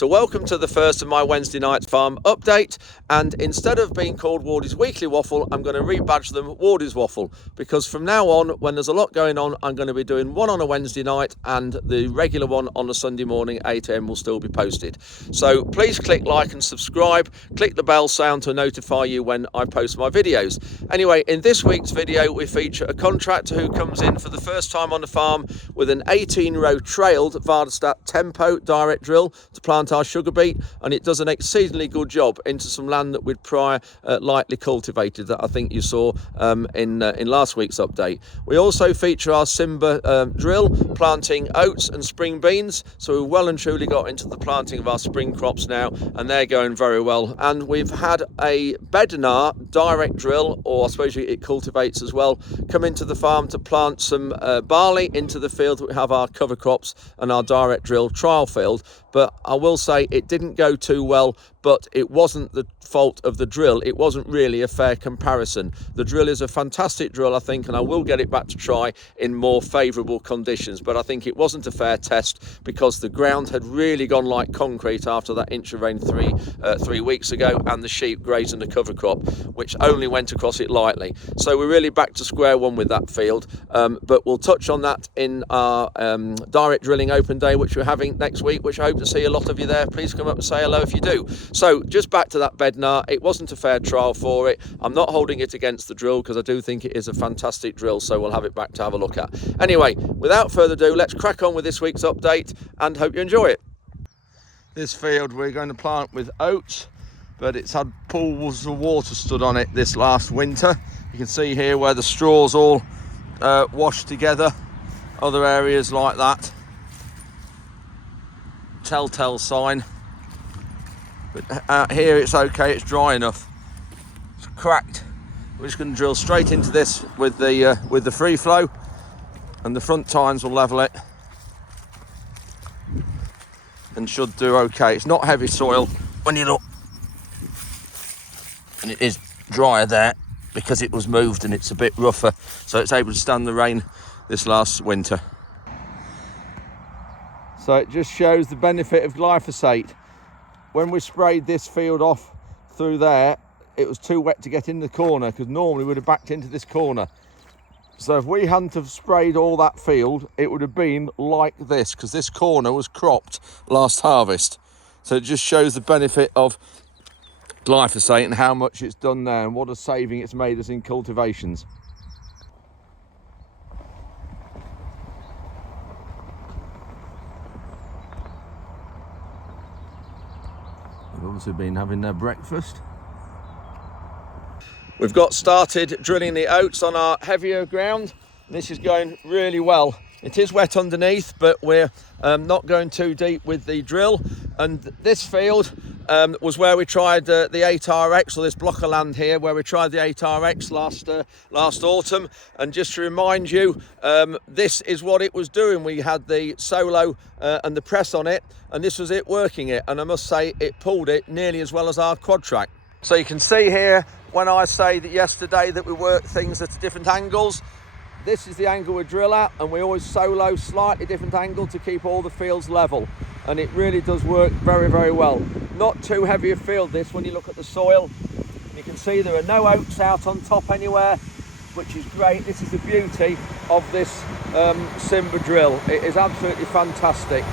So welcome to the first of my Wednesday night farm update, and instead of being called Wardy's Weekly Waffle, I'm going to rebadge them Wardy's Waffle, because from now on, when there's a lot going on, I'm going to be doing one on a Wednesday night and the regular one on a Sunday morning 8 AM will still be posted. So please click like and subscribe, click the bell sound to notify you when I post my videos. Anyway, in this week's video we feature a contractor who comes in for the first time on the farm with an 18-row trailed Vardestat Tempo direct drill to plant our sugar beet, and it does an exceedingly good job into some land that we'd prior lightly cultivated, that I think you saw in last week's update. We also feature our Simba drill planting oats and spring beans, so we've well and truly got into the planting of our spring crops now, and they're going very well. And we've had a Bednar direct drill, or I suppose it cultivates as well, come into the farm to plant some barley into the field that we have our cover crops and our direct drill trial field. But I will say it didn't go too well, but it wasn't the fault of the drill. It wasn't really a fair comparison. The drill is a fantastic drill, I think, and I will get it back to try in more favourable conditions, but I think it wasn't a fair test because the ground had really gone like concrete after that inch of rain three weeks ago, and the sheep grazing the cover crop, which only went across it lightly. So we're really back to square one with that field, but we'll touch on that in our direct drilling open day, which we're having next week, which I hope to see a lot of you there. Please come up and say hello if you do. So just back to that Bednar, it wasn't a fair trial for it. I'm not holding it against the drill because I do think it is a fantastic drill, so we'll have it back to have a look at. Anyway, without further ado, let's crack on with this week's update and hope you enjoy it. This field we're going to plant with oats, but it's had pools of water stood on it this last winter. You can see here where the straw's all washed together, other areas like that. Telltale sign, but out here it's okay, it's dry enough. It's cracked. We're just going to drill straight into this with the free flow, and the front tines will level it and should do okay. It's not heavy soil when you look, and it is drier there because it was moved and it's a bit rougher, so it's able to stand the rain this last winter. So it just shows the benefit of glyphosate. When we sprayed this field off through there, it was too wet to get in the corner, because normally we'd have backed into this corner. So if we hadn't have sprayed all that field, it would have been like this, because this corner was cropped last harvest. So it just shows the benefit of glyphosate and how much it's done there and what a saving it's made us in cultivations. They've obviously been having their breakfast. We've got started drilling the oats on our heavier ground. This is going really well. It is wet underneath, but we're not going too deep with the drill. And this field was where we tried the 8RX, or this block of land here, where we tried the 8RX last autumn. And just to remind you, this is what it was doing. We had the solo and the press on it, and this was it working it. And I must say, it pulled it nearly as well as our quad track. So you can see here, when I say that yesterday that we work things at different angles, this is the angle we drill at, and we always solo slightly different angle to keep all the fields level, and it really does work very, very well. Not too heavy a field this, when you look at the soil. You can see there are no oats out on top anywhere, which is great. This is the beauty of this Simba drill. It is absolutely fantastic.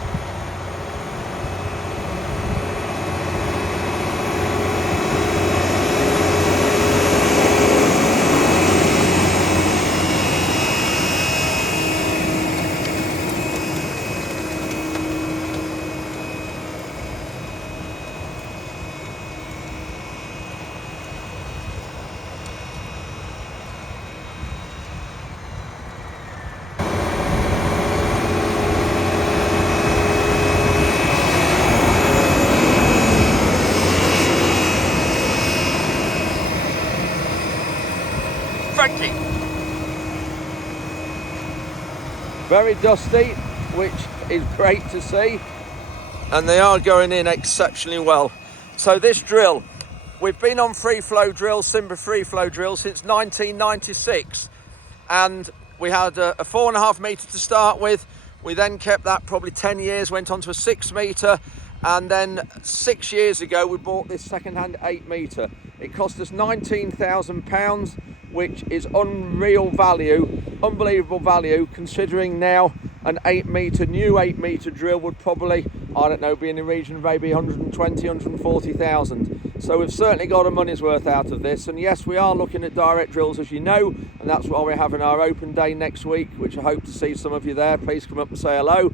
Very dusty, which is great to see, and they are going in exceptionally well. So this drill, we've been on free flow drill, Simba free flow drill, since 1996, and we had a 4.5 metre to start with. We then kept that probably 10 years, went on to a 6 metre, And then 6 years ago, we bought this second-hand 8 metre. It cost us £19,000, which is unreal value, unbelievable value, considering now an 8 metre, new 8 metre drill would probably, I don't know, be in the region of maybe 120, 140,000. So we've certainly got a money's worth out of this. And yes, we are looking at direct drills, as you know, and that's why we're having our open day next week, which I hope to see some of you there. Please come up and say hello.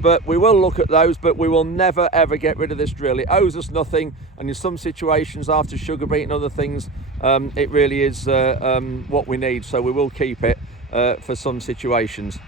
But we will look at those, but we will never ever get rid of this drill. It owes us nothing, and in some situations after sugar beet and other things, it really is what we need, so we will keep it for some situations.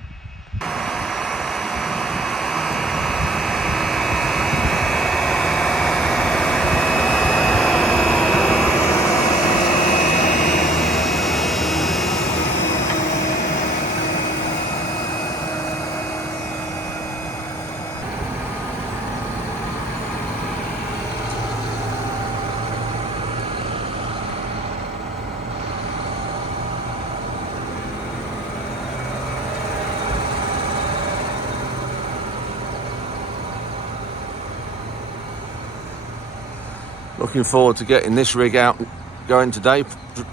Looking forward to getting this rig out going today,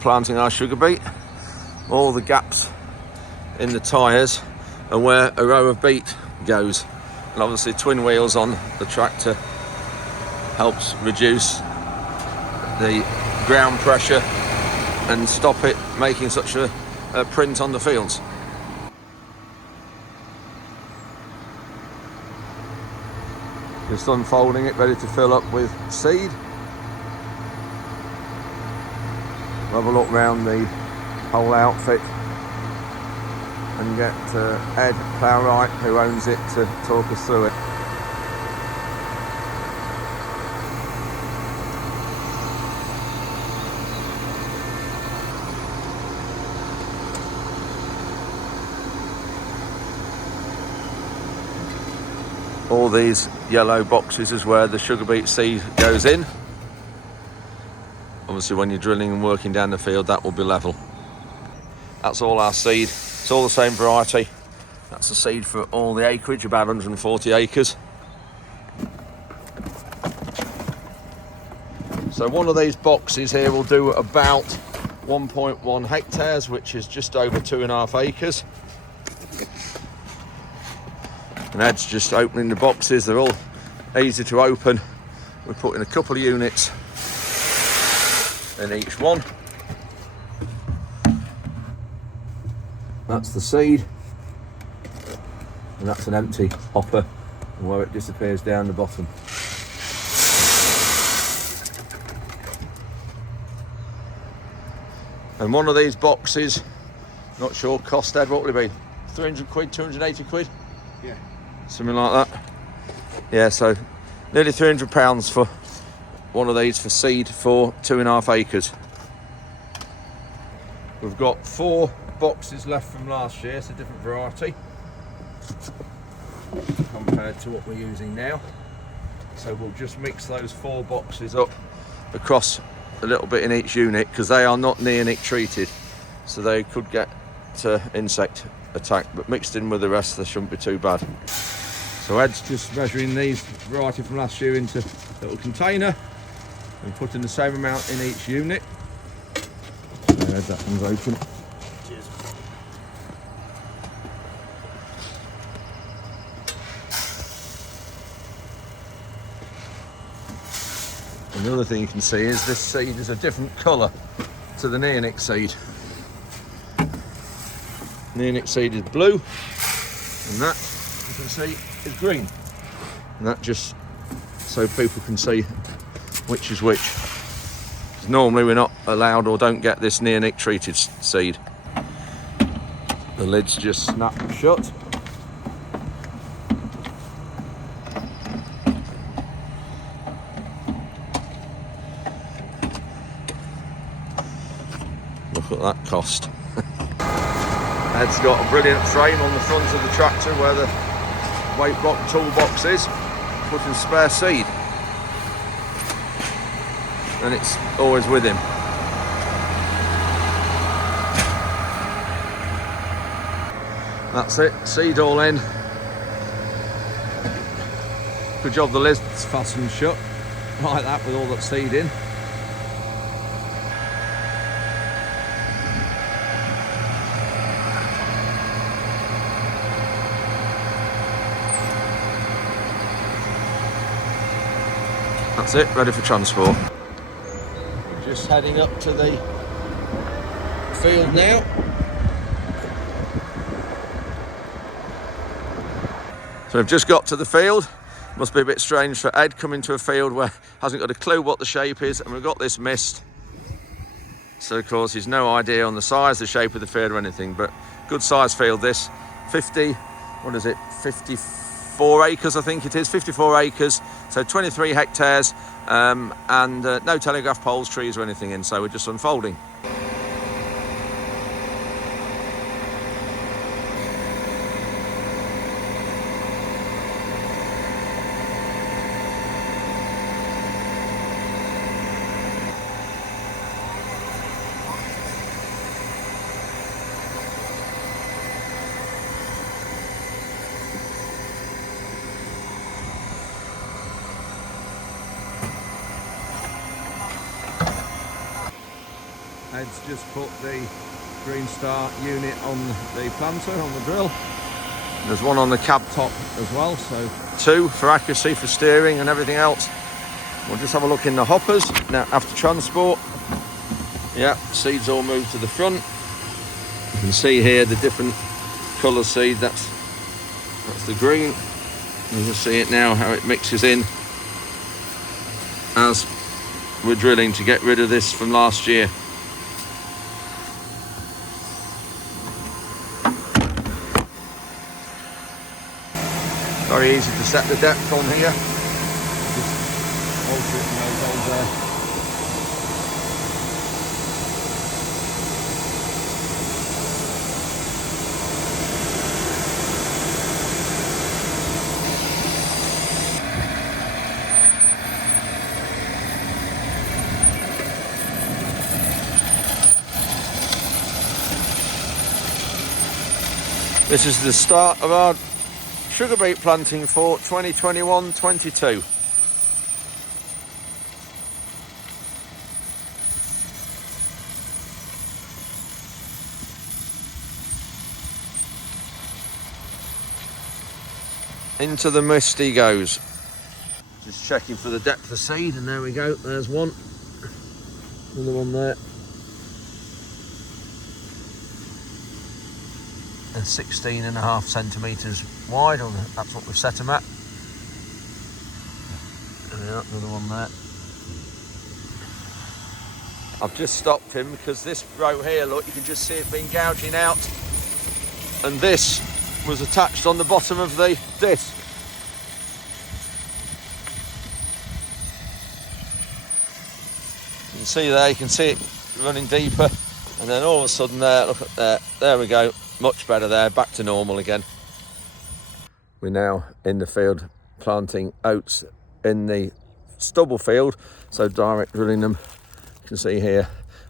planting our sugar beet. All the gaps in the tyres are where a row of beet goes, and obviously twin wheels on the tractor helps reduce the ground pressure and stop it making such a print on the fields. Just unfolding it, ready to fill up with seed. We'll have a look round the whole outfit and get Ed Plowright, who owns it, to talk us through it. All these yellow boxes is where the sugar beet seed goes in. Obviously when you're drilling and working down the field, that will be level. That's all our seed. It's all the same variety. That's the seed for all the acreage, about 140 acres. So one of these boxes here will do about 1.1 hectares, which is just over 2.5 acres. And Ed's just opening the boxes. They're all easy to open. We're putting a couple of units in each one. That's the seed, and that's an empty hopper where it disappears down the bottom. And one of these boxes, not sure cost, Ed, what would it be? 300 quid, 280 quid? Yeah. Something like that. Yeah, so nearly £300 for one of these for seed for 2.5 acres. We've got 4 boxes left from last year. It's a different variety compared to what we're using now. So we'll just mix those 4 boxes up across a little bit in each unit, because they are not neonic treated, so they could get insect attack, but mixed in with the rest they shouldn't be too bad. So Ed's just measuring these variety from last year into a little container and putting the same amount in each unit. There's that one's open. Cheers. And the other thing you can see is this seed is a different colour to the neonic seed. Neonic seed is blue, and that, you can see, is green. And that just so people can see which is which. 'Cause normally we're not allowed or don't get this neonic treated seed. The lid's just snap shut. Look at that cost. Ed's got a brilliant frame on the front of the tractor where the weight block toolbox is, putting spare seed, and it's always with him. That's it, seed all in. Good job the lid's fastened shut, like that, with all that seed in. That's it, ready for transport. We're just heading up to the field now. So we've just got to the field. Must be a bit strange for Ed coming to a field where hasn't got a clue what the shape is, and we've got this mist. So of course he's no idea on the size, the shape of the field or anything, but good size field this. 54 acres I think it is, 54 acres, so 23 hectares, and no telegraph poles, trees or anything in, so we're just unfolding. Ed's just put the Green Star unit on the planter, on the drill. There's one on the cab top as well, so 2 for accuracy, for steering and everything else. We'll just have a look in the hoppers. Now, after transport, yeah, seeds all moved to the front. You can see here the different colour seed, that's the green. You can see it now, how it mixes in as we're drilling to get rid of this from last year. Very easy to set the depth on here. Just alter it in those holes there. This is the start of our sugar beet planting for 2021-22. Into the mist he goes. Just checking for the depth of seed, and there we go, there's one. Another one there. And 16.5 centimetres wide, that's what we've set them at. Yeah, another one there. I've just stopped him because this row here, look, you can just see it being gouging out, and this was attached on the bottom of the disc. You can see there, you can see it running deeper, and then all of a sudden there, look at there we go. Much better there, back to normal again. We're now in the field planting oats in the stubble field, so direct drilling them. You can see here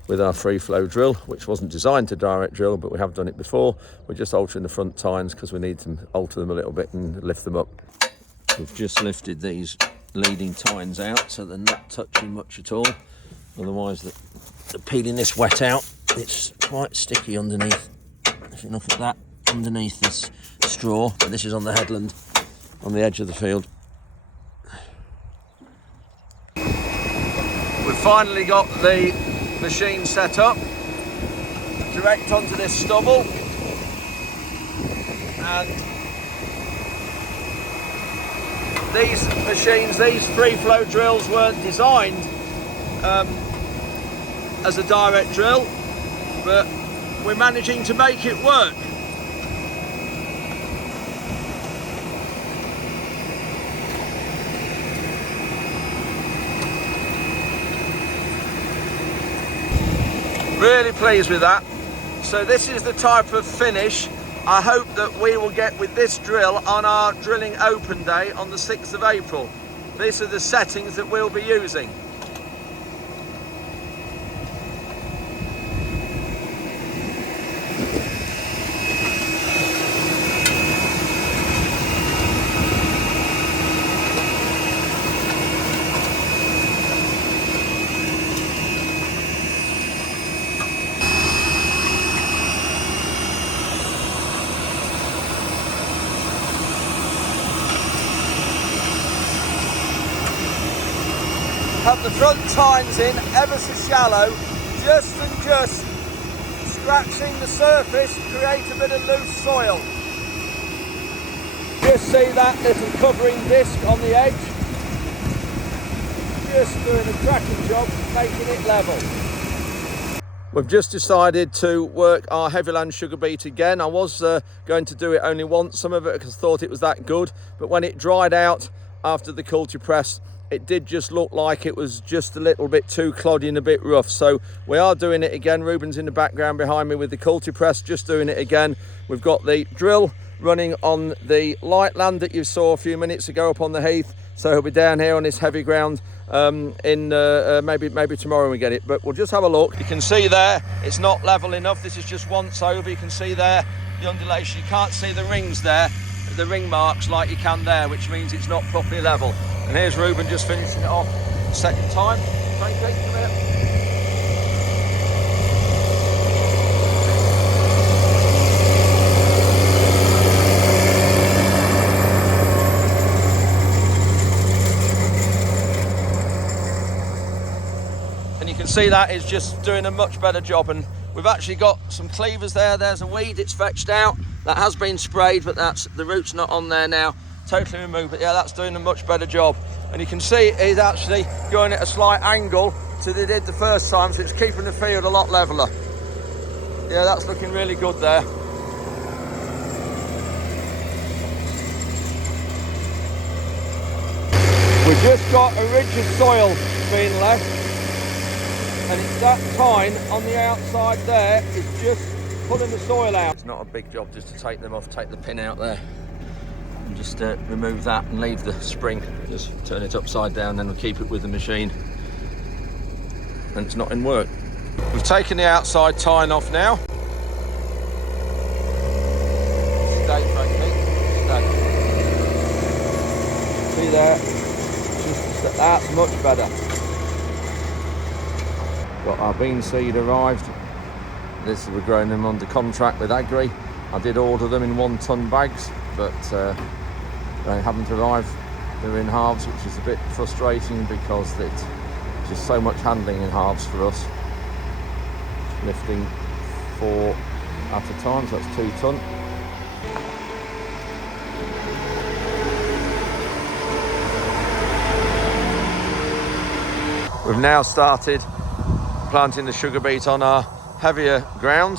with our free flow drill, which wasn't designed to direct drill, but we have done it before. We're just altering the front tines because we need to alter them a little bit and lift them up. We've just lifted these leading tines out so they're not touching much at all. Otherwise, they're peeling this wet out. It's quite sticky underneath. If you look at that, underneath this straw, but this is on the headland, on the edge of the field. We've finally got the machine set up, direct onto this stubble, and these machines, these free flow drills weren't designed as a direct drill, but we're managing to make it work. Really pleased with that. So this is the type of finish I hope that we will get with this drill on our drilling open day on the 6th of April. These are the settings that we'll be using. have the front tines in ever so shallow, just scratching the surface to create a bit of loose soil. Just see that little covering disc on the edge, just doing a cracking job making it level. We've just decided to work our heavyland sugar beet again. I was going to do it only once, some of it because I thought it was that good, but when it dried out after the culti-press, it did just look like it was just a little bit too cloddy and a bit rough. So we are doing it again. Ruben's in the background behind me with the culti-press, just doing it again. We've got the drill running on the light land that you saw a few minutes ago up on the heath. So he'll be down here on this heavy ground maybe tomorrow when we get it, but we'll just have a look. You can see there it's not level enough. This is just once over. You can see there the undulation. You can't see the rings there, the ring marks like you can there, which means it's not properly level. And here's Ruben just finishing it off second time. Frankie, come here. And you can see that is just doing a much better job. And we've actually got some cleavers there. There's a weed, it's fetched out. That has been sprayed, but that's the root's not on there now. Totally removed, but yeah, that's doing a much better job. And you can see it is actually going at a slight angle to they did the first time, so it's keeping the field a lot leveler. Yeah, that's looking really good there. We've just got a ridge of soil being left, and it's that tine on the outside there is just pulling the soil out. It's not a big job just to take them off, take the pin out there, and just remove that and leave the spring. Just turn it upside down, then we'll keep it with the machine. And it's not in work. We've taken the outside tine off now. Stay, Frankie. Stay. See there? That's much better. Got our bean seed arrived. This we're growing them under contract with Agri. I did order them in 1 ton bags, but they haven't arrived. They're in halves, which is a bit frustrating because it's just so much handling in halves for us. Lifting 4 at a time, so that's 2 ton. We've now started planting the sugar beet on our heavier ground.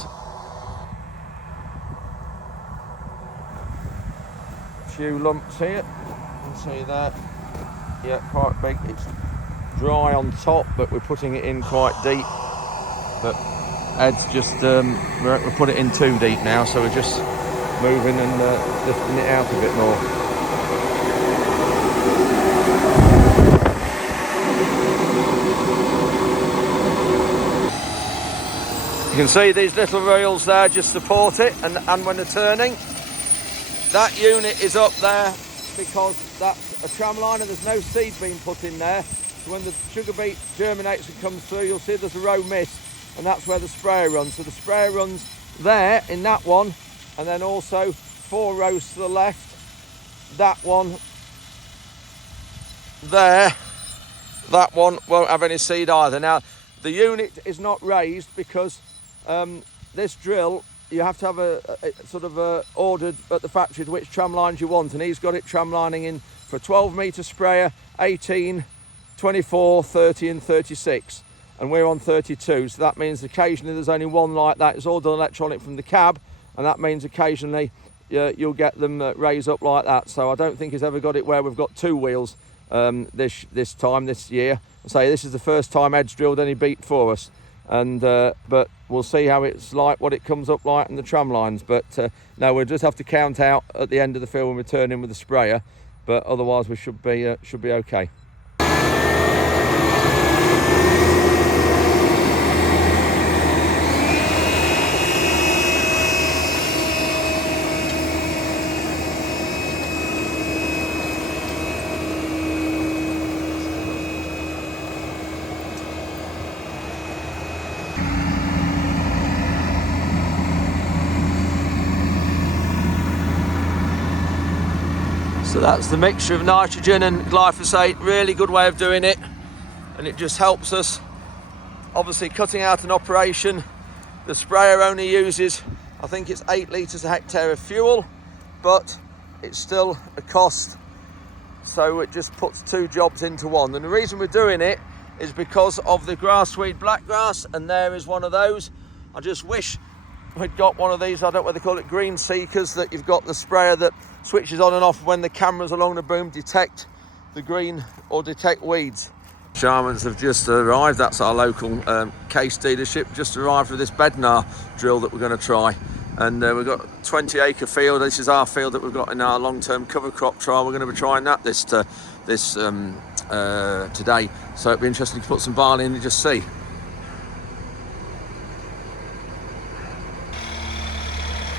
A few lumps here, you can see that. Yeah, quite big. It's dry on top, but we're putting it in quite deep. But Ed's just, we put it in too deep now, so we're just moving and lifting it out a bit more. You can see these little rails there just support it, and when they're turning, that unit is up there because that's a tram line and there's no seed being put in there. So when the sugar beet germinates and comes through, you'll see there's a row missed, and that's where the sprayer runs. So the sprayer runs there in that one, and then also 4 rows to the left, that one there, that one won't have any seed either. Now the unit is not raised because this drill, you have to have a sort of ordered at the factory which tram lines you want, and he's got it tram lining in for a 12 metre sprayer, 18, 24, 30 and 36, and we're on 32, so that means occasionally there's only one like that. It's all done electronic from the cab, and that means occasionally you'll get them raised up like that. So I don't think he's ever got it where we've got 2 wheels this year. I say this is the first time Ed's drilled any beet for us, and but we'll see how it's like, what it comes up like in the tram lines. But no, we'll just have to count out at the end of the field when we turn in with the sprayer, but otherwise we should be okay. So that's the mixture of nitrogen and glyphosate, really good way of doing it. and it just helps us, obviously cutting out an operation. The sprayer only uses, I think it's 8 litres a hectare of fuel, but it's still a cost, so it just puts 2 jobs into one. And the reason we're doing it is because of the grassweed blackgrass, and there is one of those. I just wish we'd got one of these, I don't know what they call it, green seekers, that you've got the sprayer that switches on and off when the cameras along the boom detect the green or detect weeds. Sharmans have just arrived. That's our local case dealership, just arrived with this Bednar drill that we're going to try. And we've got a 20-acre field. This is our field that we've got in our long-term cover crop trial. We're going to be trying that today. So it'll be interesting to put some barley in and just see.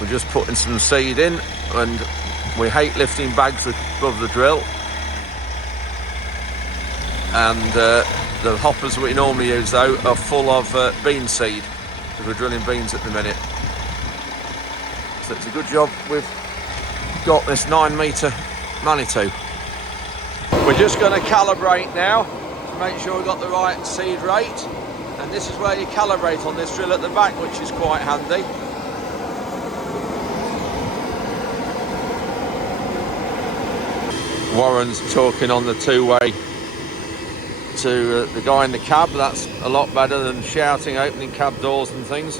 We're just putting some seed in, and we hate lifting bags above the drill. And the hoppers we normally use though are full of bean seed, because we're drilling beans at the minute. So it's a good job we've got this 9-metre Manitou. We're just going to calibrate now to make sure we've got the right seed rate, and this is where you calibrate on this drill at the back, which is quite handy. Warren's talking on the two-way to the guy in the cab. That's a lot better than shouting, opening cab doors and things.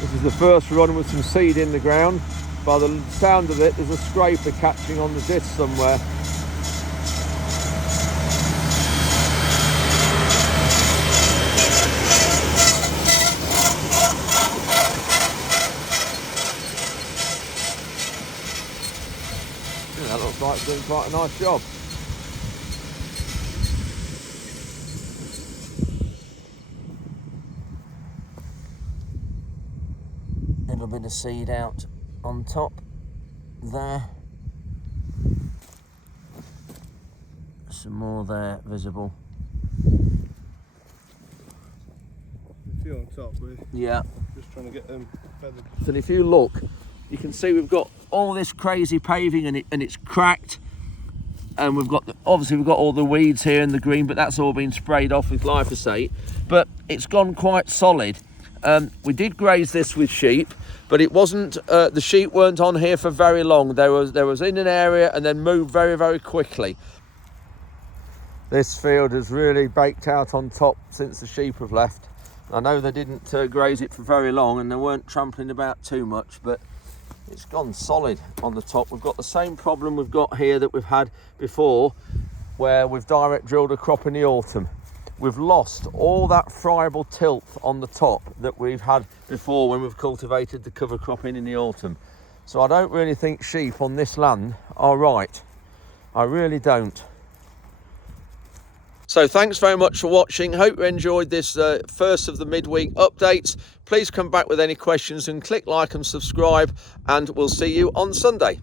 This is the first run with some seed in the ground. By the sound of it, there's a scraper catching on the disc somewhere. Yeah, that looks like it's doing quite a nice job. Little bit of seed out on top there. Some more there visible. A few on top, yeah. Just trying to get them feathered. So if you look, you can see we've got all this crazy paving and it's cracked, and we've got obviously we've got all the weeds here in the green, but that's all been sprayed off with glyphosate. But it's gone quite solid. We did graze this with sheep, but it wasn't. The sheep weren't on here for very long. There was in an area and then moved very, very quickly. This field has really baked out on top since the sheep have left. I know they didn't graze it for very long, and they weren't trampling about too much, but it's gone solid on the top. We've got the same problem we've got here that we've had before, where we've direct drilled a crop in the autumn. We've lost all that friable tilth on the top that we've had before when we've cultivated the cover crop in the autumn. So I don't really think sheep on this land are right. I really don't. So thanks very much for watching. Hope you enjoyed this first of the midweek updates. Please come back with any questions and click like and subscribe, and we'll see you on Sunday.